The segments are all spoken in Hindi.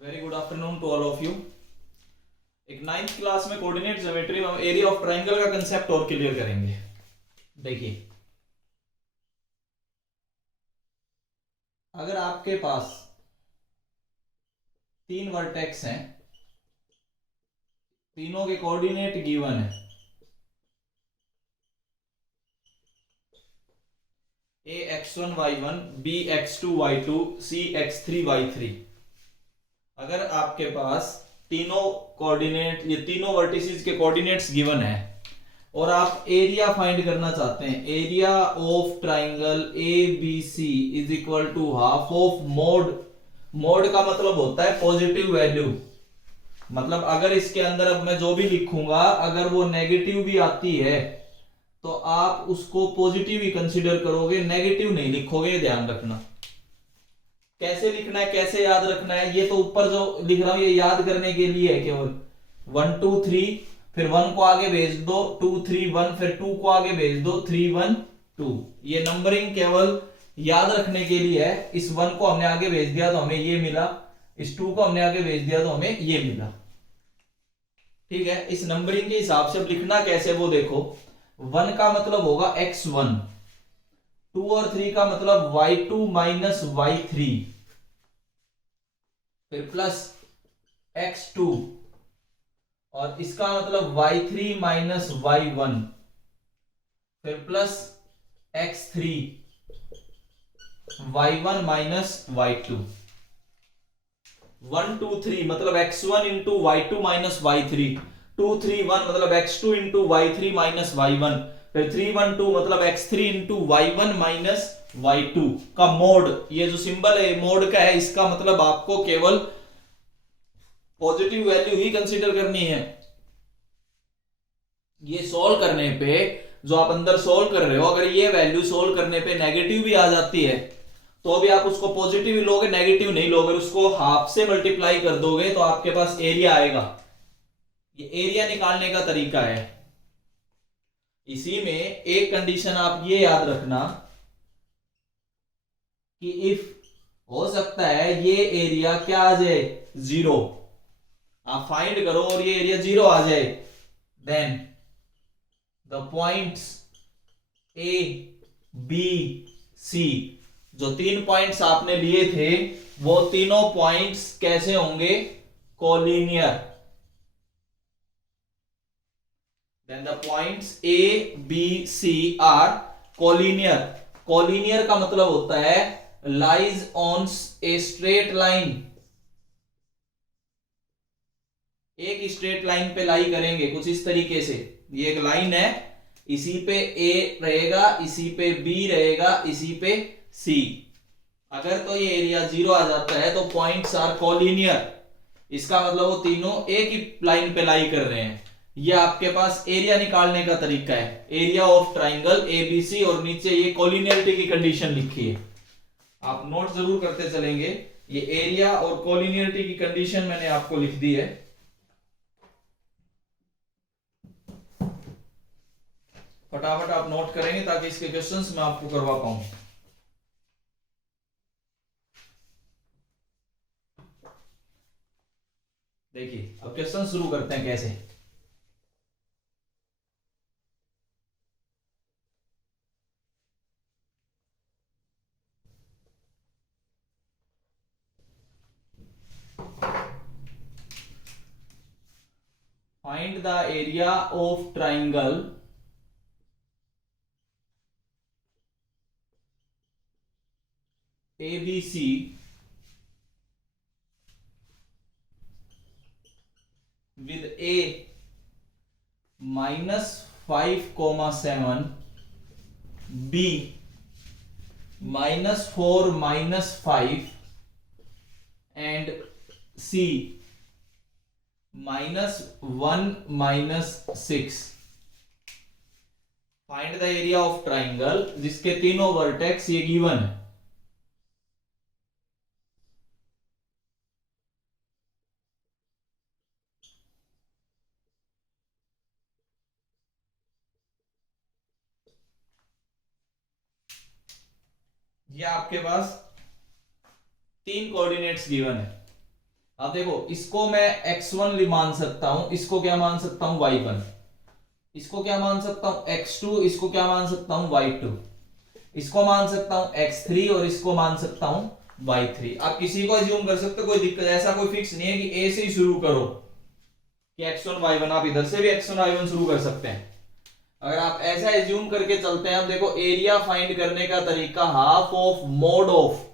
Very good afternoon to all of you. एक नाइन्थ क्लास में कोऑर्डिनेट ज्योमेट्री में एरिया ऑफ ट्राइंगल का कंसेप्ट और क्लियर करेंगे। देखिए, अगर आपके पास तीन वर्टेक्स हैं, तीनों के कोऑर्डिनेट गिवन है, ए x1 y1, B x2 y2, सी x3 y3। अगर आपके पास तीनों कोऑर्डिनेट, ये तीनों वर्टिसेस के कोऑर्डिनेट्स गिवन है और आप एरिया फाइंड करना चाहते हैं, area of triangle A B C is equal to half of mod. Mod का मतलब होता है पॉजिटिव वैल्यू, मतलब अगर इसके अंदर अब मैं जो भी लिखूंगा अगर वो नेगेटिव भी आती है तो आप उसको पॉजिटिव ही कंसीडर करोगे, नेगेटिव नहीं लिखोगे। ध्यान रखना कैसे लिखना है, कैसे याद रखना है। ये तो ऊपर जो लिख रहा हूं ये याद करने के लिए है केवल। 1 2 3, फिर 1 को आगे भेज दो, 2 3 1, फिर 2 को आगे भेज दो, 3 1 2। ये नंबरिंग केवल याद रखने के लिए है। इस 1 को हमने आगे भेज दिया तो हमें ये मिला, इस 2 को हमने आगे भेज दिया तो हमें ये मिला। ठीक है, इस नंबरिंग के हिसाब से लिखना कैसे वो देखो। 1 का मतलब होगा x1, 2 और 3 का मतलब y2 माइनस y3, फिर प्लस x2, और इसका मतलब y3 माइनस y1, फिर plus x3, y1 minus y2। 1 2 3 मतलब x1 into y2 minus y3, 2 3 1 मतलब x2 into y3 minus y1, फिर 3 1 2 मतलब x3 into y1 minus y2 का मोड। ये जो सिंबल है मोड का है, इसका मतलब आपको केवल पॉजिटिव वैल्यू ही कंसीडर करनी है। ये सोल्व करने पे जो आप अंदर सोल्व कर रहे हो, अगर ये वैल्यू सोल्व करने पे नेगेटिव भी आ जाती है तो भी आप उसको पॉजिटिव ही लोगे, नेगेटिव नहीं लोगे। उसको हाफ से मल्टीप्लाई कर दोगे तो आपके पास एरिया आएगा। ये एरिया निकालने का तरीका है। इसी में एक कंडीशन आप ये याद रखना कि इफ हो सकता है ये एरिया क्या आ जाए, 0। आप फाइंड करो और ये एरिया 0 आ जाए, then the points A B C, जो 3 पॉइंट्स आपने लिए थे वो तीनों पॉइंट्स कैसे होंगे, collinear. Then the points A B C are collinear. Collinear का मतलब होता है lies on a straight line, एक स्ट्रेट लाइन पे लाई करेंगे कुछ इस तरीके से। ये एक लाइन है, इसी पे ए रहेगा, इसी पे बी रहेगा, इसी पे सी। अगर तो ये एरिया 0 आ जाता है तो पॉइंट्स आर कोलिनियर। इसका मतलब वो तीनों एक ही लाइन पे लाई कर रहे हैं। ये आपके पास एरिया निकालने का तरीका है, एरिया ऑफ ट्राइंगल एबीसी, और नीचे ये कोलिनियरिटी की कंडीशन लिखी है। आप नोट जरूर करते चलेंगे। ये एरिया और कोलिनियरिटी की कंडीशन मैंने आपको लिख दी है। फटाफट आप नोट करेंगे ताकि इसके क्वेश्चंस मैं आपको करवा पाऊं। देखिए, अब क्वेश्चन शुरू करते हैं कैसे। Find the area of triangle ABC with A -5,7, B -4 -5, and C -1 -6। Find the area of triangle जिसके तीनों वर्टेक्स ये गिवन है। ये आपके पास तीन कोऑर्डिनेट्स गिवन है। अब देखो, इसको मैं x1 मान सकता हूं, इसको क्या मान सकता हूं y1, इसको क्या मान सकता हूं x2, इसको क्या मान सकता हूं y2, इसको मान सकता हूं x3 और इसको मान सकता हूं y3। आप किसी को अज्यूम कर सकते हो, कोई दिक्कत, ऐसा कोई फिक्स नहीं है कि a से ही शुरू करो कि x1 y1, आप इधर से भी x1 y1 शुरू कर सकते हैं। अगर आप ऐसा एज्यूम करके चलते हैं, हम देखो एरिया फाइंड करने का तरीका हाफ ऑफ मोड ऑफ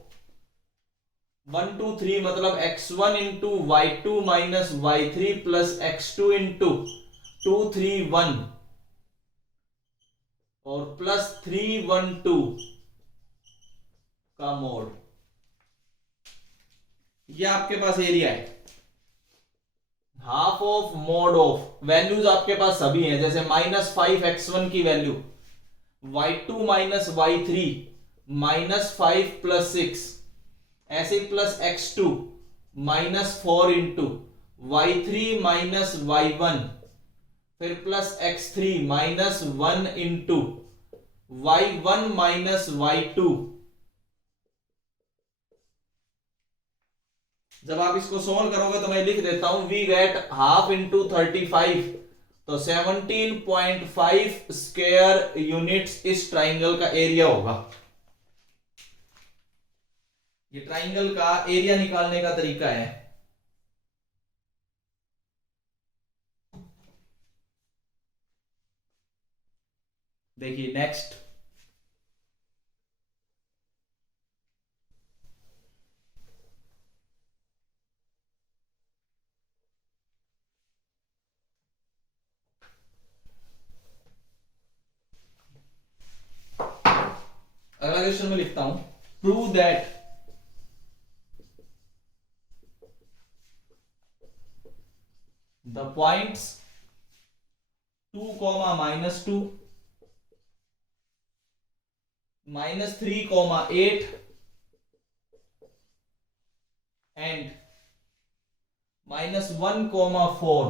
1 2 3 मतलब x1 into Y two minus Y three plus x2 into 2 3 1 और प्लस 3 1 2 का मोड। ये आपके पास एरिया है। Half of mod of values आपके पास सभी हैं, जैसे -5 x1 की value y2 minus Y three -5 plus 6, ऐसे plus x2 -4 into y3 minus y1, फिर plus x3 -1 into y1 minus y2। जब आप इसको सोल्व करोगे तो मैं लिख देता हूं, वी गेट हाफ इंटू 35, तो 17.5 स्क्वायर यूनिट्स इस ट्राइंगल का एरिया होगा। ये ट्राइंगल का एरिया निकालने का तरीका है। देखिए नेक्स्ट, अगला क्वेश्चन में लिखता हूं, prove that the points 2, -2, -3, 8 and -1, 4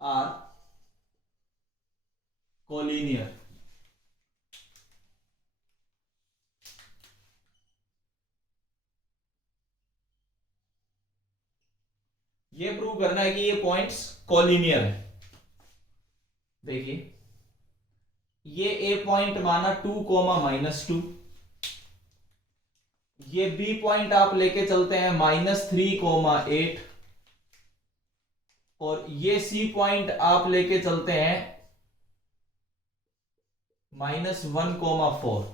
are collinear। ये प्रूव करना है कि ये पॉइंट्स कॉलिनियर है। देखिए, ये ए पॉइंट माना 2, -2, ये बी पॉइंट आप लेके चलते हैं -3, 8 और ये सी पॉइंट आप लेके चलते हैं -1, 4।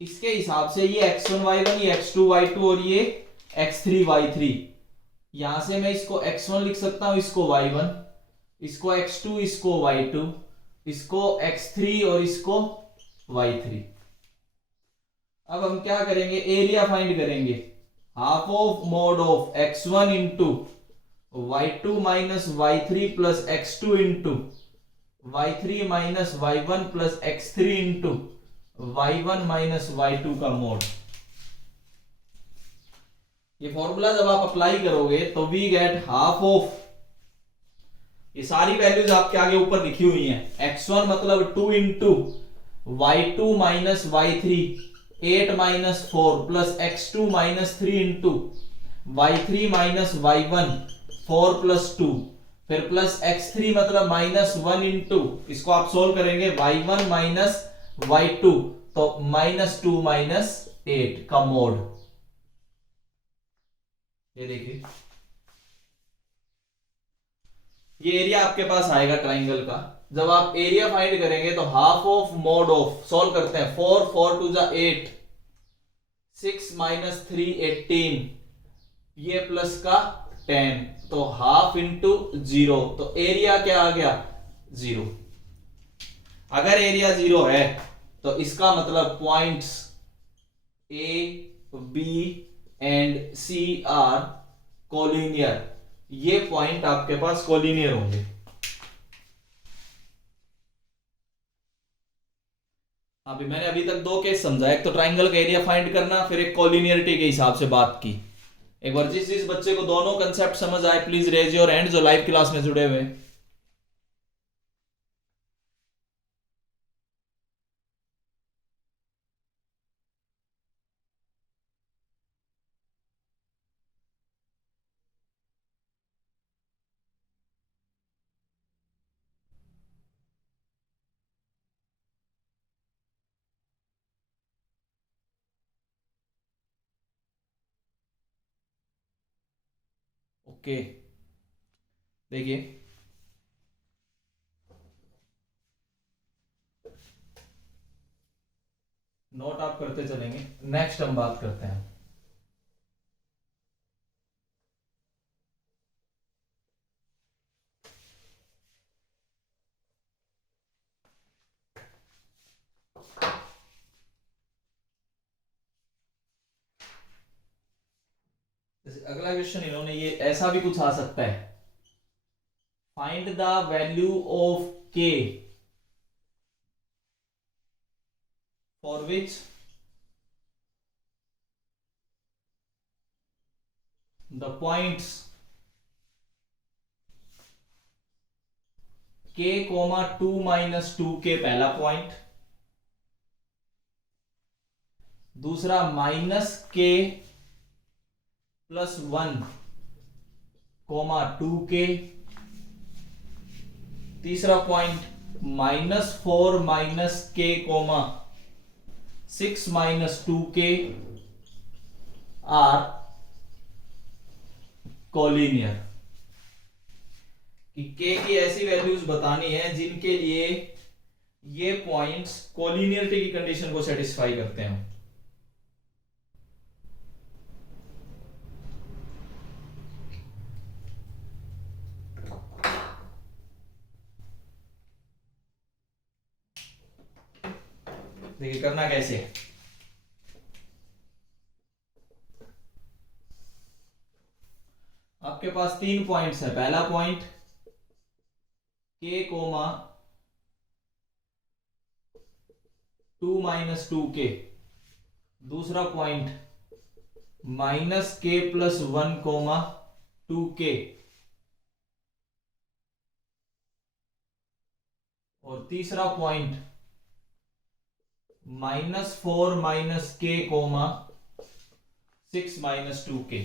इसके हिसाब से ये x1 y1, ये x2 y2 और ये x3 y3, यहां से मैं इसको x1 लिख सकता हूं, इसको y1, इसको x2, इसको y2, इसको x3 और इसको y3। अब हम क्या करेंगे, एरिया फाइंड करेंगे। Half of mod of x1 into y2 minus y3 plus x2 into y3 minus y1 plus x3 into y1 minus y2 का मोड। ये फॉर्मूला जब आप अप्लाई करोगे तो वी गेट हाफ ऑफ, ये सारी वैल्यूज आपके आगे ऊपर लिखी हुई हैं। x1 मतलब 2 into y2 minus y3 8 minus 4 plus x2 minus 3 into y3 minus y1 4 plus 2, फिर प्लस x3 मतलब -1 इंटू, इसको आप सोल्व करेंगे y1 माइनस y2 तो -2 माइनस 8 का मोड। ये देखिए, ये एरिया आपके पास आएगा ट्राइंगल का। जब आप एरिया फाइंड करेंगे तो half of mod of, solve करते हैं, 4 4 2 जा 8, 6 माइनस 3 18, ये प्लस का 10, तो हाफ इंटू 0, तो एरिया क्या आ गया 0। अगर एरिया 0 है तो इसका मतलब points A B and C are collinear, ये पॉइंट आपके पास कोलिनियर होंगे। मैंने अभी तक दो केस समझा, एक तो ट्राइंगल का एरिया फाइंड करना, फिर एक कोलिनियरिटी के हिसाब से बात की। एक बार जिस बच्चे को दोनों कंसेप्ट समझ आए प्लीज रेज योर हैंड, जो लाइव क्लास में जुड़े हुए। ओके, देखिए नोट आप करते चलेंगे। नेक्स्ट हम बात करते हैं। अगला क्वेश्चन इन्होंने ये ऐसा भी कुछ आ सकता है, फाइंड द वैल्यू ऑफ के for which the points k, 2 - 2k पहला पॉइंट, दूसरा -k + 1, 2k, तीसरा point -4 - k, 6 - 2k are collinear. कि k की ऐसी वैल्यूज बतानी है जिनके लिए ये पॉइंट्स कोलिनियरिटी की कंडीशन को सेटिस्फाई करते हैं। देखिए करना कैसे है। आपके पास 3 पॉइंट्स है। पहला पॉइंट k, 2 - 2k, दूसरा पॉइंट -k + 1, 2k, और तीसरा पॉइंट -4 - k, 6 - 2k।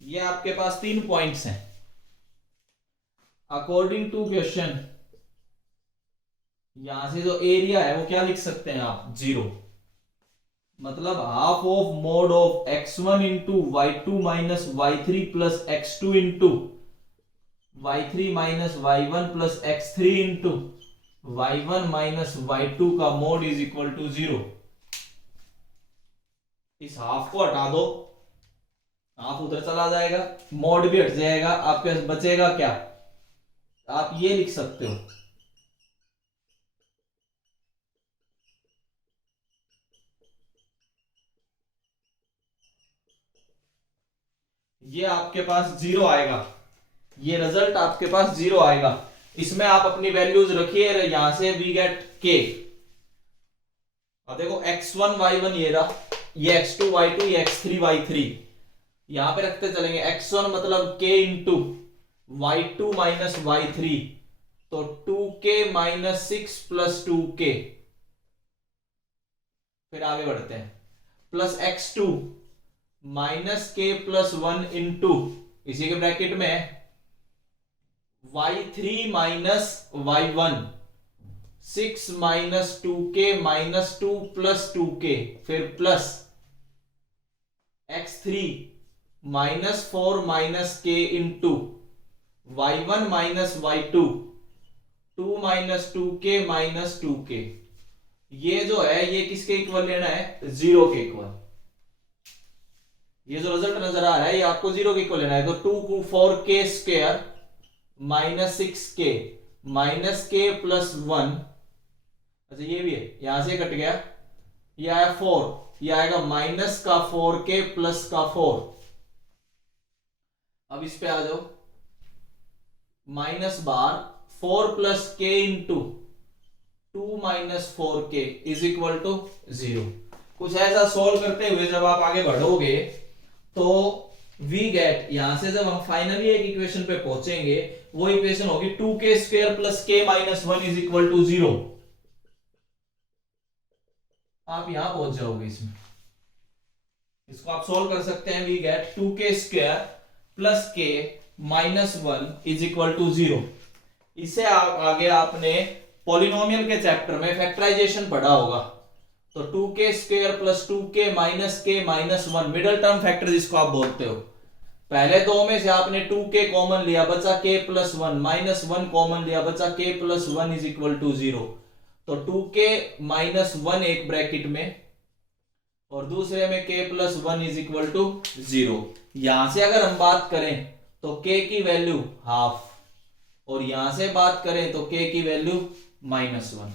ये आपके पास 3 पॉइंट्स हैं। अकॉर्डिंग टू क्वेश्चन यहां से जो एरिया है वो क्या लिख सकते हैं आप, 0। मतलब half of mod of x1 into y2 - y3 plus x2 into y3 - y1 plus x3 into y1 - y2 का मोड इज इक्वल टू 0। इस हाफ को हटा दो, हाफ उधर चला जाएगा, मोड भी हट जाएगा, आपके पास बचेगा क्या, आप ये लिख सकते हो, ये आपके पास 0 आएगा। ये रिजल्ट आपके पास 0 आएगा। इसमें आप अपनी वैल्यूज रखिए, यहां से वी गेट k। अब देखो x1 y1 ये रहा, ये x2 y2, ये x3 y3, यहां पे रखते चलेंगे। x1 मतलब k इंटू y2 - y3, तो 2k - 6 + 2k। फिर आगे बढ़ते हैं, प्लस x2 -k + 1 इंटू इसी के ब्रैकेट में y3 - y1, 6 - 2k -2 + 2k, फिर plus x3 -4 - k into y1 - y2, 2 - 2k -2k। ये जो है ये किसके इक्वल लेना है, 0 के इक्वल। ये जो रिजल्ट नजर आ रहा है ये आपको 0 के इक्वल लेना है। तो 2 4k स्क्वायर -6k -k + 1, अच्छा ये भी है, यहां से कट गया, ये आया 4, ये आएगा -4k + 4। अब इस पे आ जाओ, -12 4 + k into 2 - 4k is equal to 0। कुछ ऐसा सोल्व करते हुए जब आप आगे बढ़ोगे तो वी गेट, यहां से जब हम फाइनली एक इक्वेशन पे पहुंचेंगे वो इक्वेशन होगी 2k square plus k - 1 is equal to 0। आप यहां पहुंच जाओगे। इसमें इसको आप सोल्व कर सकते हैं। We get 2k square plus k - 1 is equal to 0। इसे आगे आपने पॉलिनोमियल के चैप्टर में फैक्टराइजेशन पढ़ा होगा। तो 2k square plus 2k - k - 1 middle term factor जिसको आप बोलते हो, पहले दो में से आपने 2k कॉमन लिया, बचा k+1, -1 कॉमन लिया, बचा k+1 इज इक्वल टू 0। तो 2k -1 एक ब्रैकेट में और दूसरे में k+1 इज इक्वल टू 0। यहां से अगर हम बात करें तो k की वैल्यू हाफ, और यहां से बात करें तो k की वैल्यू -1।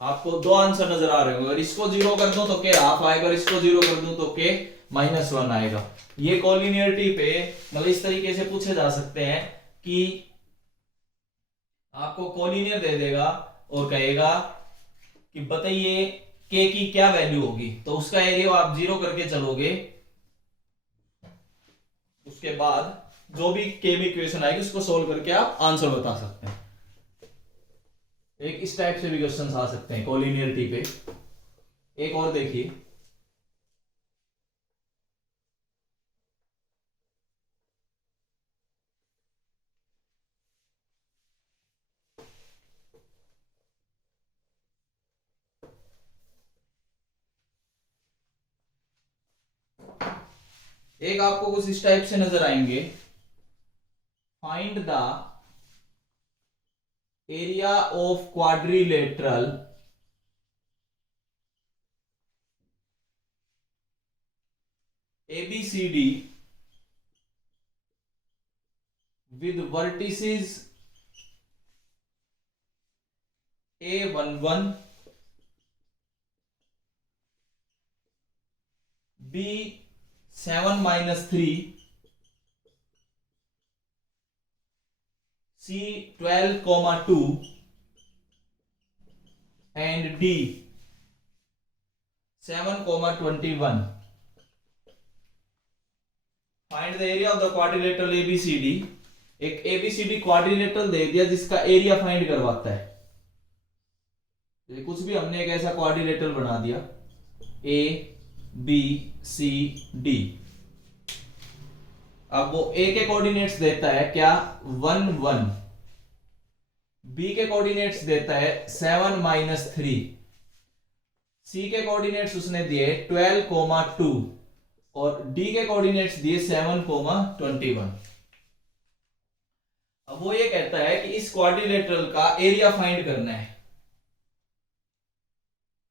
आपको दो आंसर नजर आ रहे होंगे। अगर इसको 0 कर दूं तो k हाफ आएगा, और इसको 0 कर दूं तो k -1 आएगा। ये कोलिनियरिटी पे मतलब इस तरीके से पूछे जा सकते हैं कि आपको कोलिनियर दे देगा और कहेगा कि बताइए k की क्या वैल्यू होगी, तो उसका एरिया आप 0 करके चलोगे, उसके बाद जो भी k में इक्वेशन आएगी उसको सोल्व करके आप आंसर बता सकते हैं। एक इस टाइप से भी क्वेश्चन आ सकते हैं कोलिनियरिटी पे। एक और देखिए, एक आपको कुछ इस टाइप से नजर आएंगे, find the area of quadrilateral ABCD with vertices A11, B7-3, C12,2 and D7,21। Find the area of the quadrilateral ABCD। एक ABCD क्वाड्रिलेटरल दे दिया जिसका एरिया फाइंड करवाता है। कुछ भी हमने एक ऐसा क्वाड्रिलेटरल बना दिया ABCD। अब वो A के कोऑर्डिनेट्स देता है क्या 1 1, B के कोऑर्डिनेट्स देता है 7-3, C के कोऑर्डिनेट्स उसने दिए 12,2 और D के कोऑर्डिनेट्स दिए 7,21। अब वो ये कहता है कि इस क्वाड्रिलेटरल का एरिया फाइंड करना है।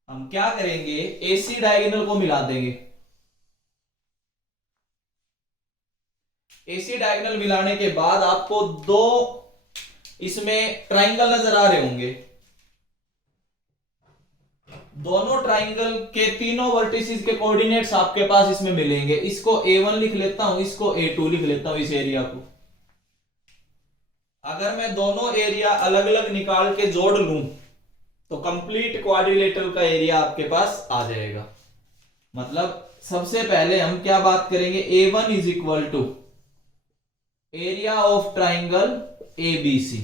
हम क्या करेंगे, AC डायगोनल को मिला देंगे। AC डायगोनल मिलाने के बाद आपको दो इसमें ट्राइंगल नजर आ रहे होंगे। दोनों ट्राइंगल के तीनों वर्टिसेस के कोऑर्डिनेट्स आपके पास इसमें मिलेंगे। इसको A1 लिख लेता हूं, इसको A2 लिख लेता हूं, इस एरिया को। अगर मैं दोनों एरिया अलग अलग निकाल के जोड़ लूं तो कंप्लीट क्वाड्रिलेटरल का एरिया आपके पास आ जाएगा। मतलब सबसे पहले हम क्या बात करेंगे, A1 is equal to area of triangle ABC।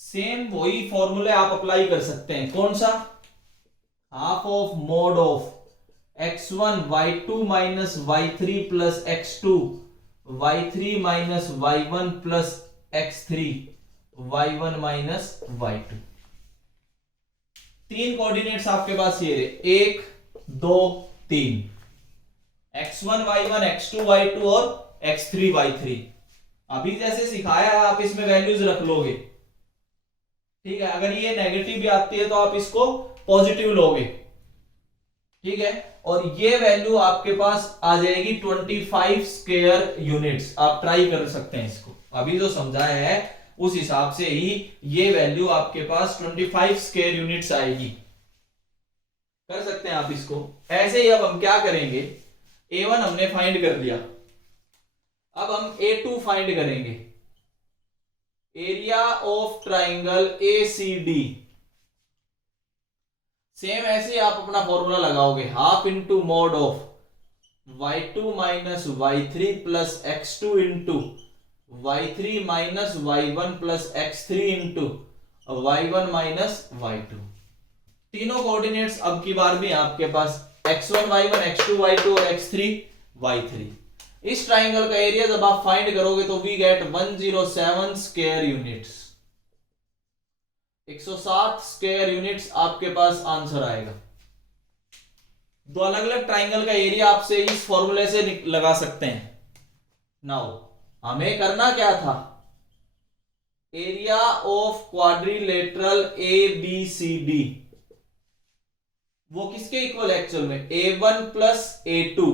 Same वही फॉर्मूले आप अप्लाई कर सकते हैं। कौन सा, half of mod of x1 y2 minus y3 plus x2 y3 minus y1 plus x3 y1 minus y2। तीन कोऑर्डिनेट्स आपके पास ये रहे, 1 2 3, x1 y1 x2 y2 और x3 y3। अभी जैसे सिखाया है आप इसमें वैल्यूज रख लोगे, ठीक है। अगर ये नेगेटिव भी आती है तो आप इसको पॉजिटिव लोगे, ठीक है। और ये वैल्यू आपके पास आ जाएगी 25 स्क्वायर यूनिट्स। आप ट्राई कर सकते हैं इसको, अभी जो समझाया है उस हिसाब से ही ये वैल्यू आपके पास 25 स्क्वायर यूनिट्स आएगी। कर सकते हैं आप इसको ऐसे ही। अब हम क्या करेंगे, A1 हमने फाइंड कर लिया, अब हम A2 फाइंड करेंगे। Area of triangle ACD। Same ऐसे आप अपना फॉर्मूला लगाओगे, half into mode of y2 minus y3 plus x2 into y3 minus y1 plus x3 into y1 minus y2। तीनों कोऑर्डिनेट्स अब की बार भी आपके पास x1 y1 x2 y2 और x3 y3। इस ट्राइंगल का एरिया जब आप फाइंड करोगे तो we get 107 square units. 107 square units आपके पास आंसर आएगा। दो अलग अलग ट्राइंगल का एरिया आपसे इस फॉर्मूले से लगा सकते हैं। नाउ हमें करना क्या था, area of quadrilateral A B C D वो किसके इक्वल एक्चुअल में, A1 plus A2,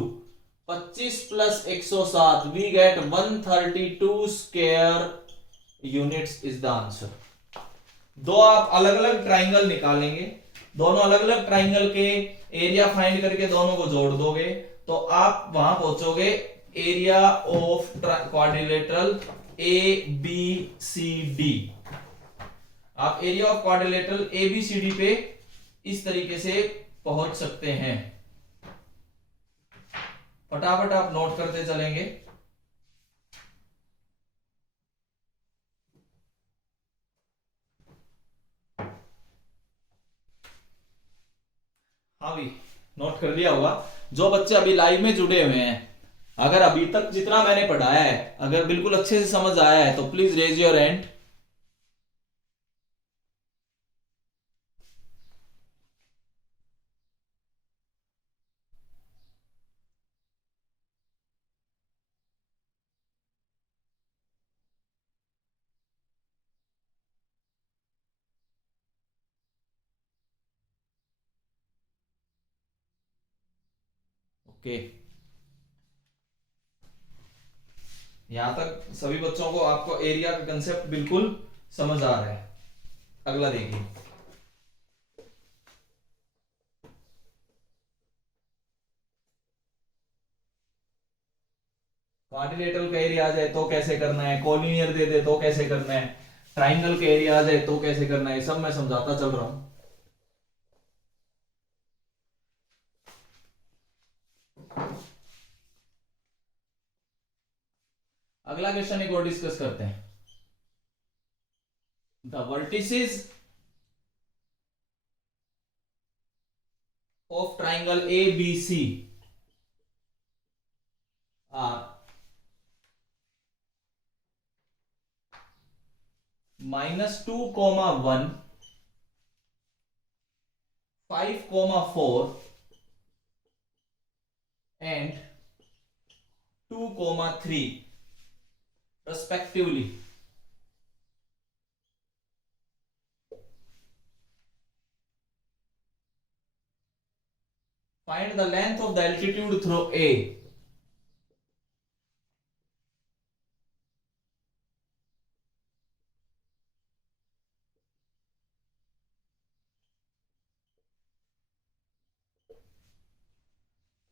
25 plus 107, we get 132 square units is the answer. दो आप अलग अलग ट्राइंगल निकालेंगे, दोनों अलग अलग ट्राइंगल के एरिया फाइंड करके दोनों को जोड़ दोगे तो आप वहां पहुंचोगे area of quadrilateral A B C D. आप area of quadrilateral A B C D पे इस तरीके से पहुंच सकते हैं। फटाफट आप नोट करते चलेंगे। हाँ भी नोट कर लिया होगा। जो बच्चे अभी लाइव में जुड़े हुए हैं, अगर अभी तक जितना मैंने पढ़ाया है अगर बिल्कुल अच्छे से समझ आया है तो please raise your hand. Okay, यहां तक सभी बच्चों को आपको एरिया का कंसेप्ट बिल्कुल समझ आ रहा है। अगला देखिए, क्वाड्रिलेटरल का एरिया आ जाए तो कैसे करना है, कोलिनियर दे दे तो कैसे करना है, ट्राइंगल का एरिया आ जाए तो कैसे करना है, सब मैं समझाता चल रहा हूं। अगला क्वेश्चन एक और डिस्कस करते हैं। The vertices of triangle A B C are -2, 1, 5, 4 and 2, 3 respectively. Find the length of the altitude through A.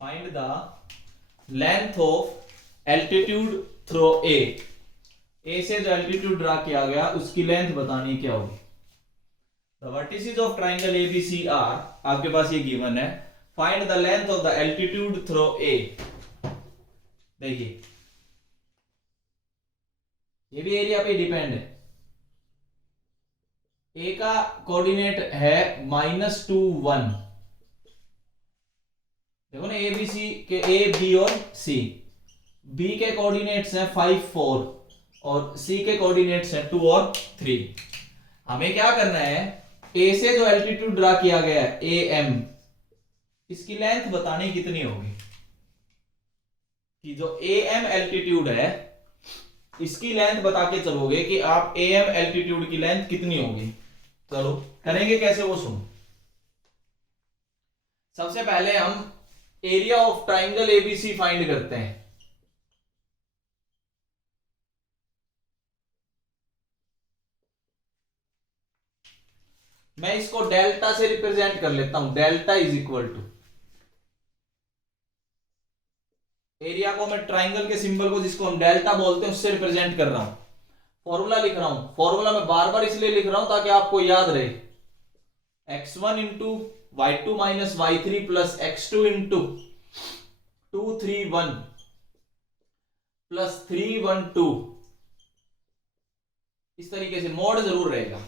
Find the length of altitude through A. A से जो एल्टीट्यूड ड्रा किया गया उसकी लेंथ बतानी क्या होगी। The vertices of triangle ABCR आपके पास ये गिवन है। Find the length of the altitude through A। देखिए ये भी एरिया पे डिपेंड है। A का कोऑर्डिनेट है -2, 1। देखो ना ए बी सी के, ए बी और सी, बी के कोऑर्डिनेट्स हैं 5, 4 और सी के कोऑर्डिनेट्स हैं 2 और 3। हमें क्या करना है, ए से जो एल्टीट्यूड ड्रा किया गया है ए एम, इसकी लेंथ बतानी कितनी होगी। कि जो ए एम एल्टीट्यूड है इसकी लेंथ बता के चलोगे कि आप ए एम एल्टीट्यूड की लेंथ कितनी होगी। चलो करेंगे कैसे वो सुनो। सबसे पहले हम area of triangle ABC find करते हैं। मैं इसको डेल्टा से रिप्रेजेंट कर लेता हूं। Delta is equal to, area को मैं ट्राइंगल के सिंबल को जिसको हम डेल्टा बोलते हैं उससे रिप्रेजेंट कर रहा हूं। फॉर्मूला लिख रहा हूं। फॉर्मूला मैं बार बार इसलिए लिख रहा हूं ताकि आपको याद रहे। x1 into y2 minus y3 plus x2 into 2, 3, 1 plus 3, 1, 2। इस तरीके से मोड जरूर रहेगा।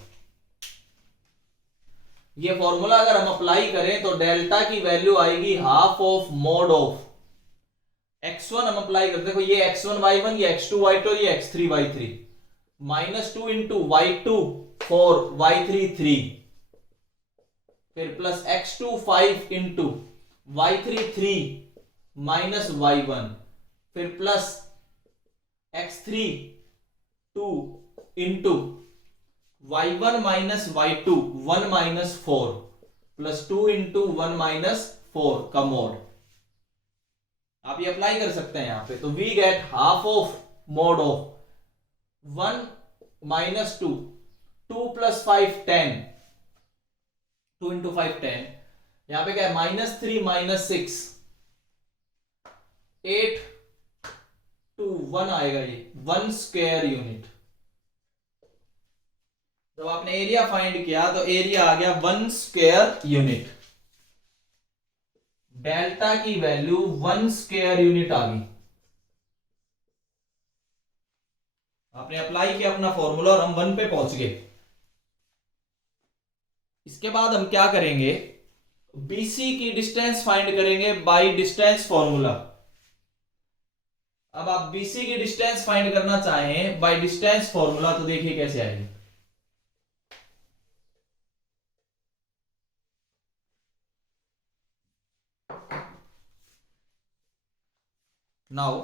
ये फॉर्मूला अगर हम अप्लाई करें तो डेल्टा की वैल्यू आएगी half of mod of x1। हम अप्लाई करते हैं, ये x1 y1, ये x2 y2, ये x3 y3, -2 into y2 4, y3 3, फिर plus x2 5 into y3 3 minus y1, फिर plus x3 2 into y1 minus y2 1 minus 4 plus 2 into 1 minus 4 का मोड। आप ये अप्लाई कर सकते हैं यहां पे। तो we get half of mod of 1 minus 2, 2 plus 5 10, 2 into 5 10, यहां पे क्या है माइनस 3 माइनस 6 8 टू 1 आएगा, ये 1 स्क्वायर यूनिट। जब आपने एरिया फाइंड किया तो एरिया आ गया 1 स्क्वायर यूनिट। डेल्टा की वैल्यू 1 स्क्वायर यूनिट आ गई। आपने अप्लाई किया अपना फॉर्मूला और हम 1 पे पहुंच गए। इसके बाद हम क्या करेंगे, BC की डिस्टेंस फाइंड करेंगे बाय डिस्टेंस फॉर्मूला। अब आप BC की डिस्टेंस फाइंड करना चाहें बाय डिस्टेंस फॉर्मूला तो देखिए कैसे आएगी। नाउ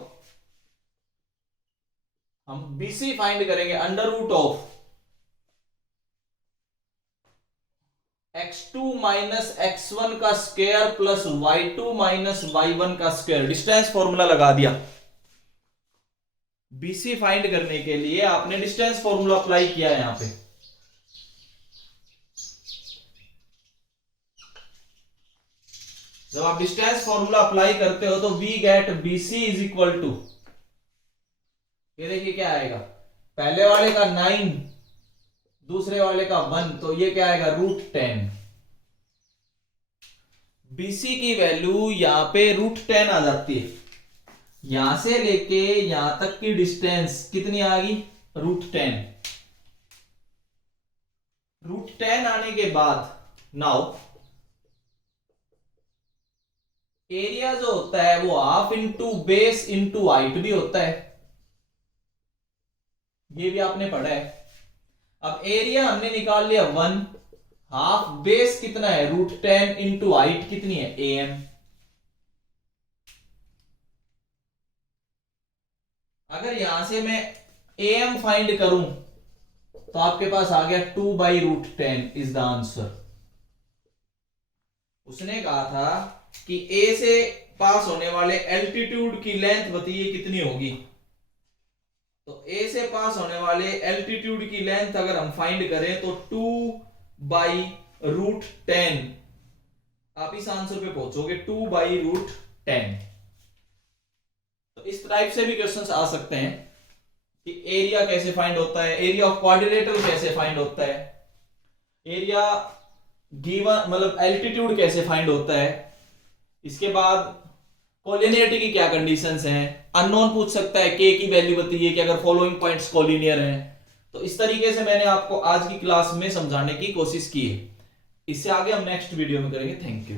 हम BC फाइंड करेंगे under root of x2 minus x1 का square plus y2 minus y1 का स्क्वायर। डिस्टेंस फॉर्मूला लगा दिया। BC फाइंड करने के लिए आपने डिस्टेंस फॉर्मूला अप्लाई किया है यहां पे। जब आप डिस्टेंस फॉर्मूला अप्लाई करते हो तो we get BC is equal to, ये देखिए क्या आएगा, पहले वाले का 9, दूसरे वाले का 1, तो ये क्या आएगा √10। BC की वैल्यू यहां पे √10 आ जाती है। यहां से लेके यहां तक की डिस्टेंस कितनी आ गई, √10। √10 आने के बाद नाउ एरिया जो होता है वो half into base into height भी होता है, ये भी आपने पढ़ा है। अब एरिया हमने निकाल लिया 1, हाफ बेस कितना है √10 इंटू हाइट कितनी है AM। अगर यहां से मैं AM फाइंड करूं तो आपके पास आ गया 2/√10 इज द आंसर। उसने कहा था कि A से पास होने वाले एल्टीट्यूड की लेंथ बताइए कितनी होगी। तो A से पास होने वाले एल्टीट्यूड की लेंथ अगर हम फाइंड करें तो 2/√10, आप इस आंसर पे पहुंचोगे 2/√10। तो इस टाइप से भी क्वेश्चंस आ सकते हैं कि एरिया कैसे फाइंड होता है, एरिया ऑफ क्वाड्रिलेटरल कैसे फाइंड होता है, एरिया गिवन मतलब एल्टीट्यूड कैसे फाइंड होता है। इसके बाद कोलिनियरिटी की क्या कंडीशंस हैं, अननोन पूछ सकता है, के की वैल्यू बताइए कि अगर फॉलोइंग पॉइंट्स कोलिनियर हैं। तो इस तरीके से मैंने आपको आज की क्लास में समझाने की कोशिश की है। इससे आगे हम नेक्स्ट वीडियो में करेंगे। Thank you.